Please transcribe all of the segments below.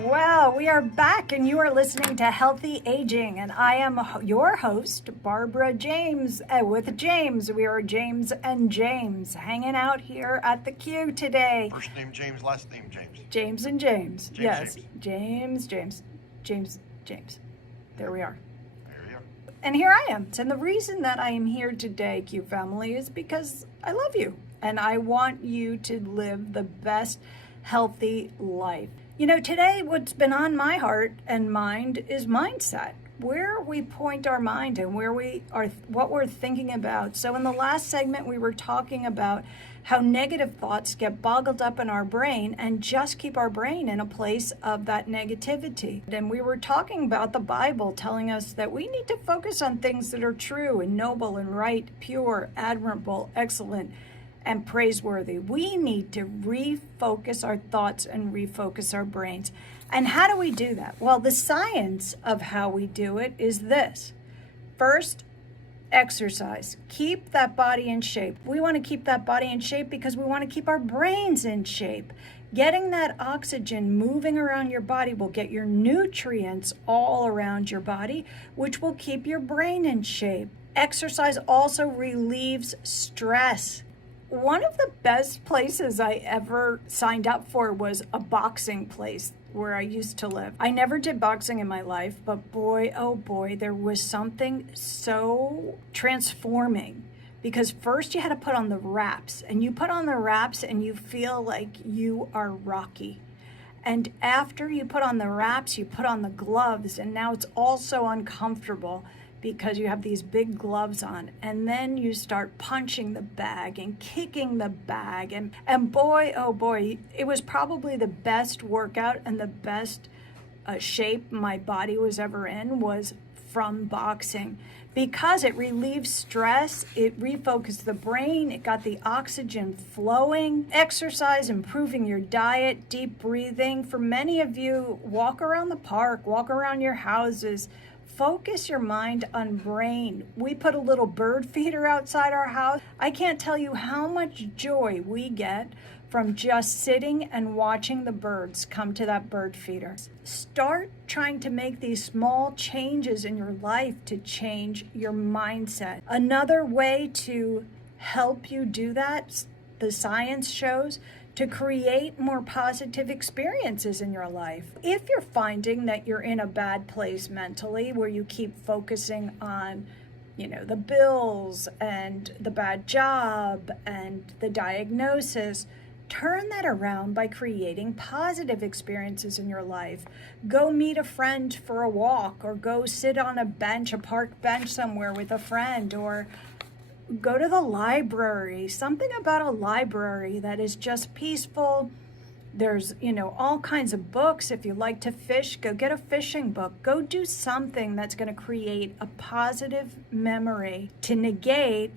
Well, we are back and you are listening to Healthy Aging, and I am your host, Barbara James. With James, we are James and James hanging out here at the Q today. First name James, last name James. James and James. Yes, James. James. There we are. There you go. And here I am. And the reason that I am here today, Q family, is because I love you and I want you to live the best healthy life. You know, today what's been on my heart and mind is mindset. Where we point our mind and where we are, what we're thinking about. So in the last segment, we were talking about how negative thoughts get boggled up in our brain and just keep our brain in a place of that negativity. And we were talking about the Bible telling us that we need to focus on things that are true and noble and right, pure, admirable, excellent, and praiseworthy. We need to refocus our thoughts and refocus our brains. And how do we do that? Well, the science of how we do it is this. First, exercise. Keep that body in shape. We want to keep that body in shape because we want to keep our brains in shape. Getting that oxygen moving around your body will get your nutrients all around your body, which will keep your brain in shape. Exercise also relieves stress. One of the best places I ever signed up for was a boxing place where I used to live. I never did boxing in my life, but boy, oh boy, there was something so transforming. Because first you had to put on the wraps, and you put on the wraps and you feel like you are Rocky. And after you put on the wraps, you put on the gloves, and now it's also uncomfortable because you have these big gloves on, and then you start punching the bag and kicking the bag, and boy, oh boy, it was probably the best workout and the best shape my body was ever in was from boxing, because it relieves stress, it refocused the brain, it got the oxygen flowing. Exercise, improving your diet, deep breathing. For many of you, walk around the park, walk around your houses. Focus your mind on brain. We put a little bird feeder outside our house. I can't tell you how much joy we get from just sitting and watching the birds come to that bird feeder. Start trying to make these small changes in your life to change your mindset. Another way to help you do that, the science shows, to create more positive experiences in your life. If you're finding that you're in a bad place mentally, where you keep focusing on, the bills and the bad job and the diagnosis, turn that around by creating positive experiences in your life. Go meet a friend for a walk, or go sit on a bench, a park bench somewhere with a friend, or go to the library. Something about a library that is just peaceful. There's, all kinds of books. If you like to fish, go get a fishing book. Go do something that's going to create a positive memory to negate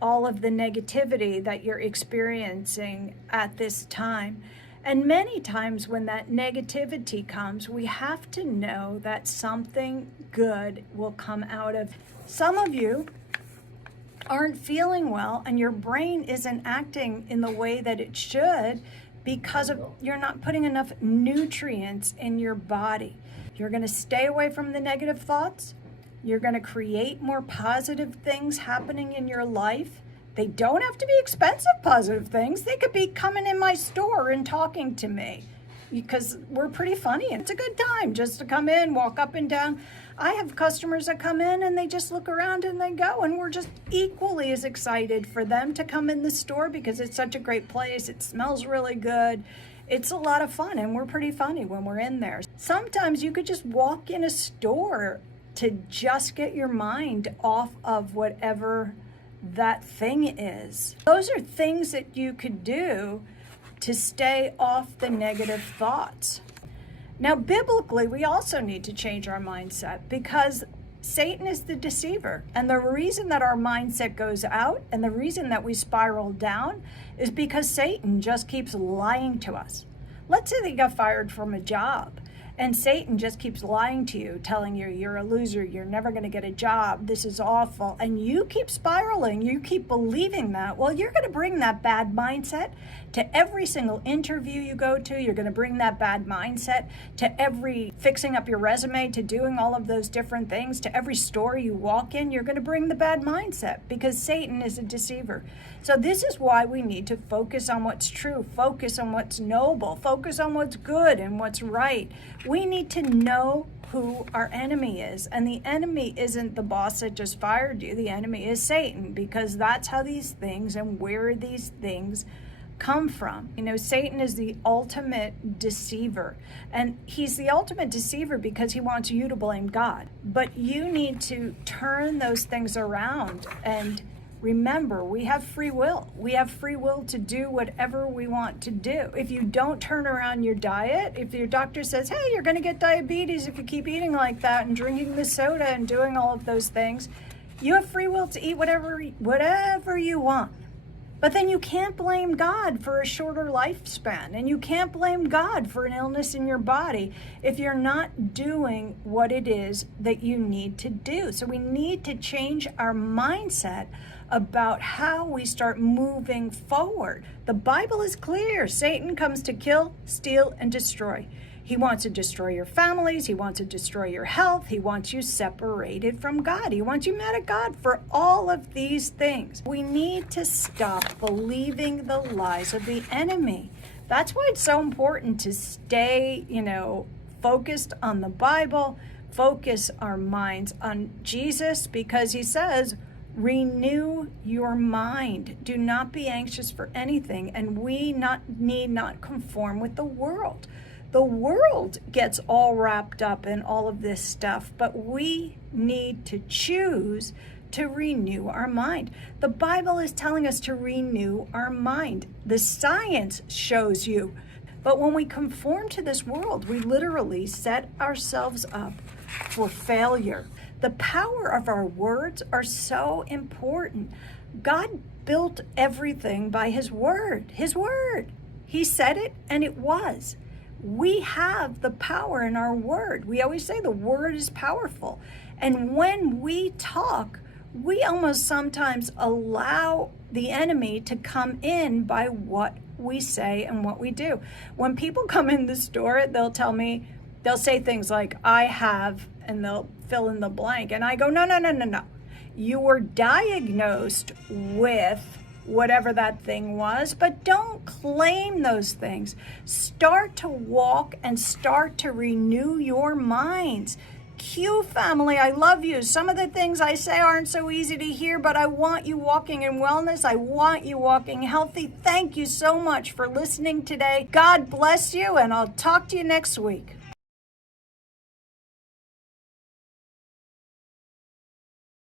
all of the negativity that you're experiencing at this time. And many times when that negativity comes, we have to know that something good will come out of. Some of you aren't feeling well and your brain isn't acting in the way that it should because you're not putting enough nutrients in your body. You're going to stay away from the negative thoughts. You're going to create more positive things happening in your life. They don't have to be expensive positive things. They could be coming in my store and talking to me, because we're pretty funny and it's a good time just to come in, walk up and down. I have customers that come in and they just look around and they go, and we're just equally as excited for them to come in the store because it's such a great place. It smells really good. It's a lot of fun, and we're pretty funny when we're in there. Sometimes you could just walk in a store to just get your mind off of whatever that thing is. Those are things that you could do to stay off the negative thoughts. Now, biblically, we also need to change our mindset, because Satan is the deceiver. And the reason that our mindset goes out and the reason that we spiral down is because Satan just keeps lying to us. Let's say they got fired from a job And Satan just keeps lying to you, telling you you're a loser, you're never going to get a job, this is awful. And you keep spiraling, you keep believing that. Well, you're going to bring that bad mindset to every single interview you go to. You're going to bring that bad mindset to every fixing up your resume, to doing all of those different things, to every store you walk in. You're going to bring the bad mindset because Satan is a deceiver. So this is why we need to focus on what's true, focus on what's noble, focus on what's good and what's right. We need to know who our enemy is. And the enemy isn't the boss that just fired you. The enemy is Satan, because that's how these things and where these things come from. You know, Satan is the ultimate deceiver. And he's the ultimate deceiver because he wants you to blame God. But you need to turn those things around and remember, we have free will. We have free will to do whatever we want to do. If you don't turn around your diet, if your doctor says, hey, you're going to get diabetes if you keep eating like that and drinking the soda and doing all of those things, you have free will to eat whatever you want. But then you can't blame God for a shorter lifespan, and you can't blame God for an illness in your body if you're not doing what it is that you need to do. So we need to change our mindset about how we start moving forward. The Bible is clear. Satan comes to kill, steal, and destroy. He wants to destroy your families. He wants to destroy your health. He wants you separated from God. He wants you mad at God for all of these things. We need to stop believing the lies of the enemy. That's why it's so important to stay, focused on the Bible, focus our minds on Jesus, because he says, renew your mind. Do not be anxious for anything, and we need not conform with the world. The world gets all wrapped up in all of this stuff, but we need to choose to renew our mind. The Bible is telling us to renew our mind. The science shows you. But when we conform to this world, we literally set ourselves up for failure. The power of our words are so important. God built everything by his word. His word. He said it and it was. We have the power in our word. We always say the word is powerful. And when we talk, we almost sometimes allow the enemy to come in by what we say and what we do. When people come in the store, they'll say things like, I have, and they'll fill in the blank. And I go, no. You were diagnosed with whatever that thing was, but don't claim those things. Start to walk and start to renew your minds. Q family, I love you. Some of the things I say aren't so easy to hear, but I want you walking in wellness. I want you walking healthy. Thank you so much for listening today. God bless you, and I'll talk to you next week.